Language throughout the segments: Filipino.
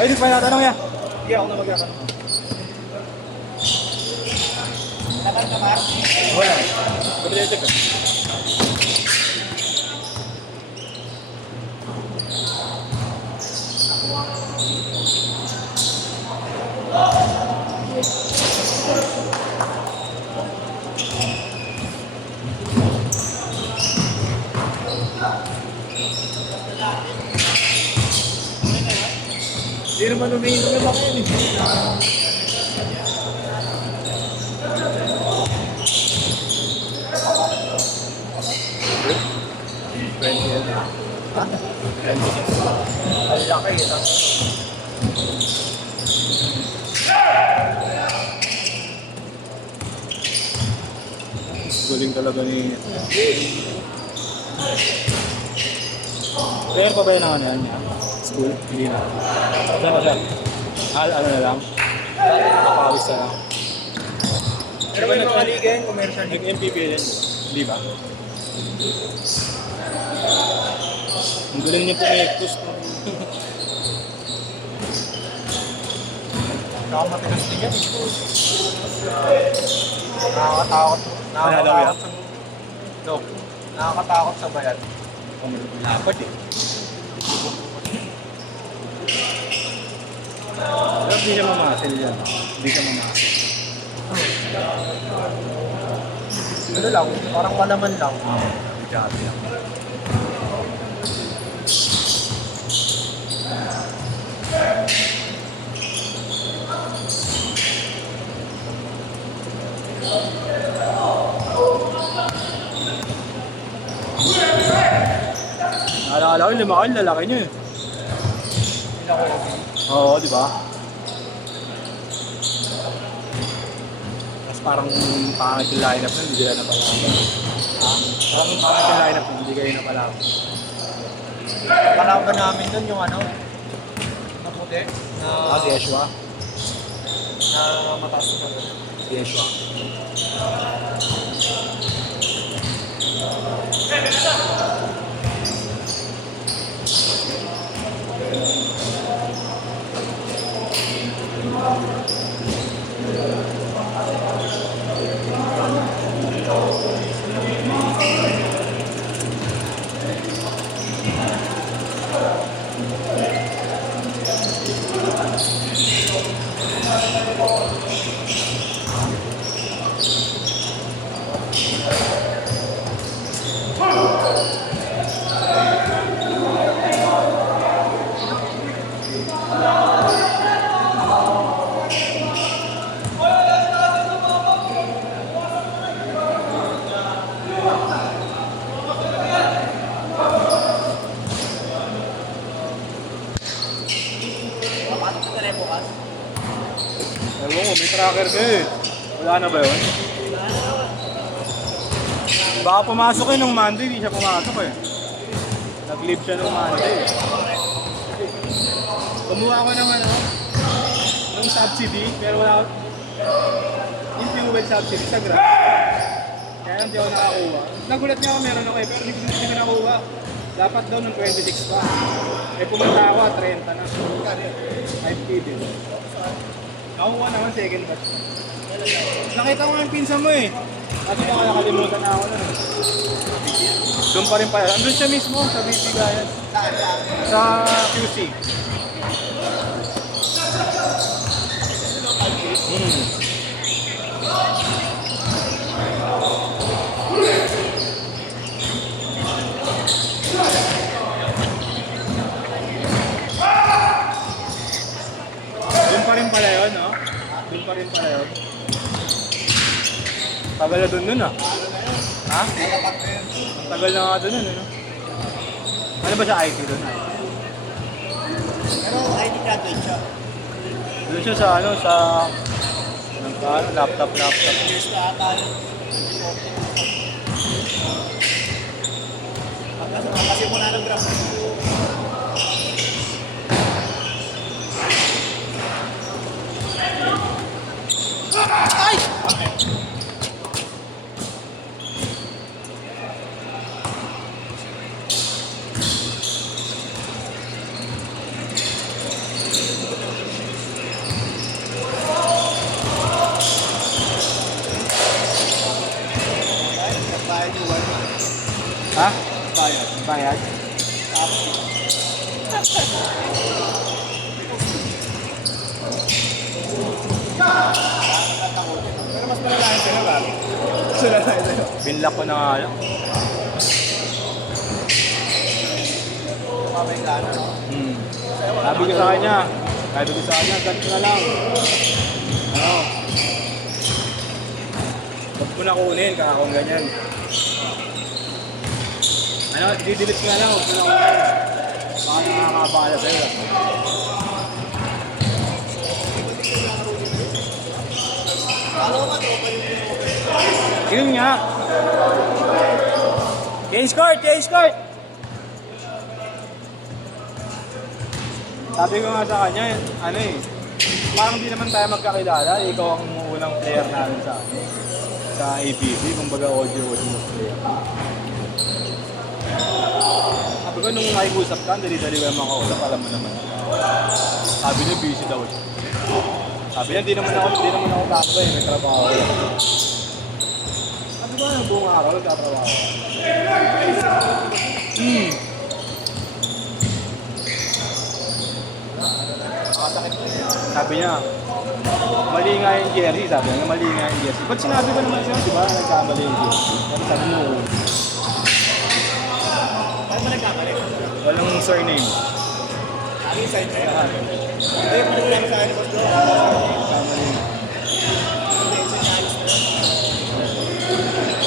Ay, di pa natanong yan. Hindi ako na magkakanong. Wala. Pwede ka. Hindi naman umiinom na ako yun eh. Ha? Ang laki ito. Galing talaga ni... Player pa ba yun ang ano niya? School? Hindi na. Saan na siya? Ano na lang? Nakapawis na lang. Pero may mga liga yun, commercial. Nag-MPBL yun. Hindi ba? Ang galing niya pumektos. Nakamatigas din yan. Nakakatakot. Nakakatakot sa bayan. Dapat eh. Pero hindi siya mamasil yan. Hindi siya mamasil. Ano lang, parang malaman lang. Grabe lang. Alala ko, limakan, lalaki niyo eh. Oo, di ba? Tapos parang pangit yung lineup na, hindi na pala. Ha? Parang pangit yung lineup na, hindi kayo na pala. Kalaban namin dun yung ano, na puti. Si Yeshua. Na mataas na doon. Si Yeshua. Ewan ko, may tracker ka eh. Wala na ba yun? Baka pumasok eh nung Monday, hindi siya pumasok eh. Nag-leave siya nung Monday eh. Kumuha ko ng ano, ng subsidy, pero wala yung fuel subsidy sa Grab. Kaya hindi ako nakakuha. Nagulat niya ako meron ako eh, pero hindi ko nakakuha. Dapat daw ng 26 pa. Eh pumunta ako at 30 na. 5K din. Nakuha naman second batch. Nakita ko yung pinsan mo eh. Kasi baka nakalimutan na ako nun eh. Doon pa rin pala. Andun siya mismo sa BP Gayan. Sa QC. Doon pa rin pala yun, no? Doon pa rin pala yun. Tagal na doon nun, ah. Ha? Tagal na nga doon nun, ano? Ano ba siya IT doon? Pero ID graduate siya. Doon siya sa ano, sa... laptop. Years na ata. Pagkasimula ng graph. Ay! Bayad? Pero mas malalaking sila ba? Sila na ito. Binlock ko na nga lang. Mamay ka na, no? Sabi ko sa kanya, ganito na lang. Ano? Huwag mo na kunin, kakakong ganyan. Ano, didelete ko na lang, huwag mo na kunin. Baka nakakabala sa'yo. Ano ba tropa yung Yun nga. Change court! Change court! Sabi ko nga sa kanya, ano eh, parang di naman tayo magkakilala. Ikaw ang unang player namin sa APC, kumbaga audio player. Sabi ko, nung nakikusap ka, dali-dali ko yung makausap, alam mo naman. Sabi niya, busy daw siya. Sabi niya, di naman ako tambay, may trabaho ko. Sabi ko, ano, buong araw, nagtatrabaho ko. Sabi niya, mali nga yung jersey, sabi niya, mali nga yung jersey. Ba't sinabi ko naman sa'yo, di ba, nagkamali yung jersey? Sabi mo, Ano ba nagkamali? walang surname. Ano yung side na yun? Hindi, kung lang sa akin, boss ko. Kamali.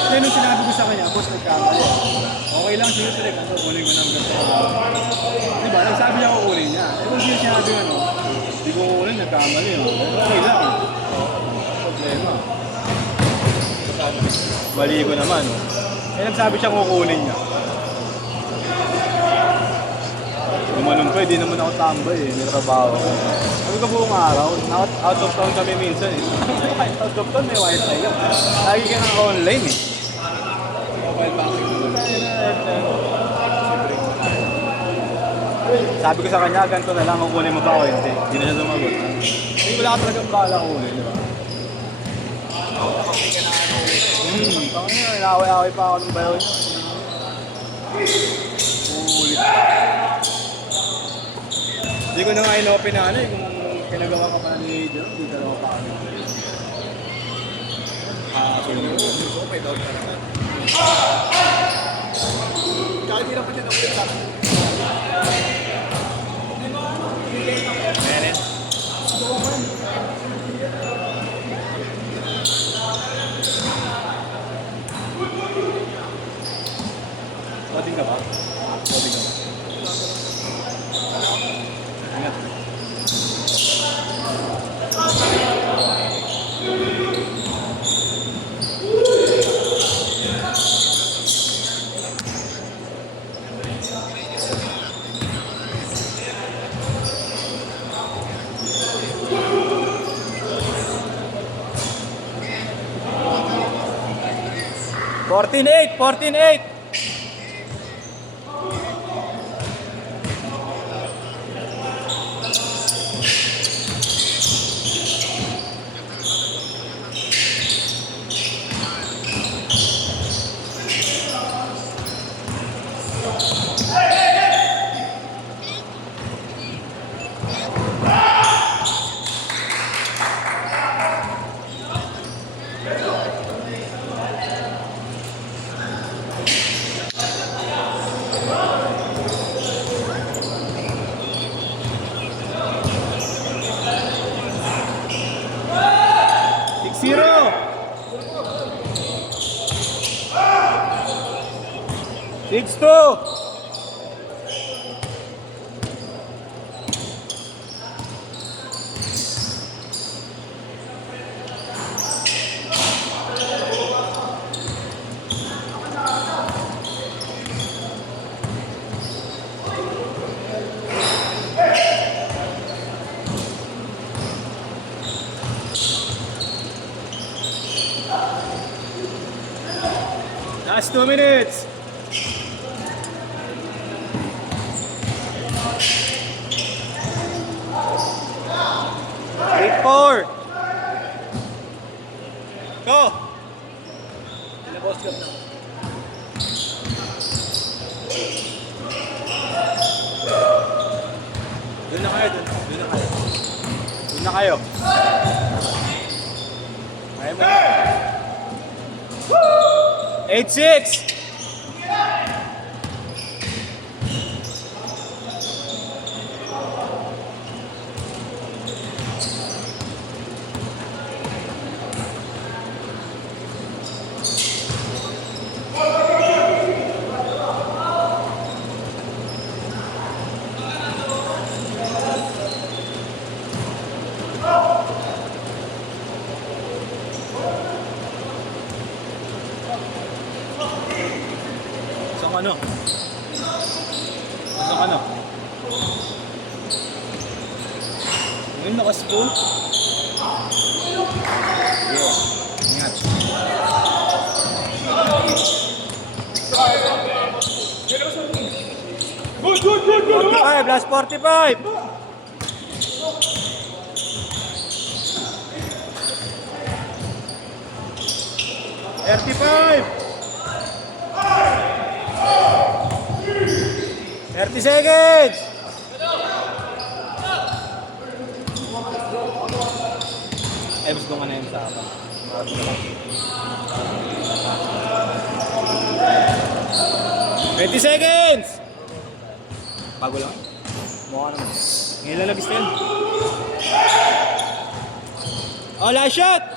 Kaya nung sinabi ko sa kanya, boss, nagkamali. Okay lang, siyempre, kasi kunin ko ng ganito. Diba, nagsabi niya kukunin niya. Eh kung siya sinabi ano, hindi ko kukunin, nagkamali. Okay lang. Problema. Mali ko naman. Eh nagsabi siya kukunin niya. Gumanon pa, hindi naman ako tambay eh. May trabaho. Sabi ko buong araw, out of town kami minsan eh. Out of town may wifi lang. Lagi ka nang online eh. Mobile banking. Sabi ko sa kanya, ganito na lang, kukunin mo ba o hindi? Hindi na siya sumagot. Hindi wala ka talagang bala kukunin, di ba? Tangin na, inaway-away pa ako ng bayaw niya. Ulit. Hindi ko na nga in-open na ano eh, kung kinagawa ka pa ni John, hindi ka naman pa kami. Okay, daw na naman. Kaya hindi naman siya nakulit sa akin. Meron. Loading ka ba? Loading ka ba? Ingat. $14-8, $14-8. Zero. 6-2. Last 2 minutes. Eight, 4. Go. Boss, go na. na kayo, doon na kayo. Doon na kayo. Kaya mo. 8-6! Isang ano? Isang ano? Ngayon nakaspoon? Yeah. Ingat. Good, good, good, good! 45, last 45! $35! 30 seconds! Ems ko na yun sa akin. 20 seconds! Bago lang. Mukha naman. Ngayon lang nabis na yun. Oh, last shot!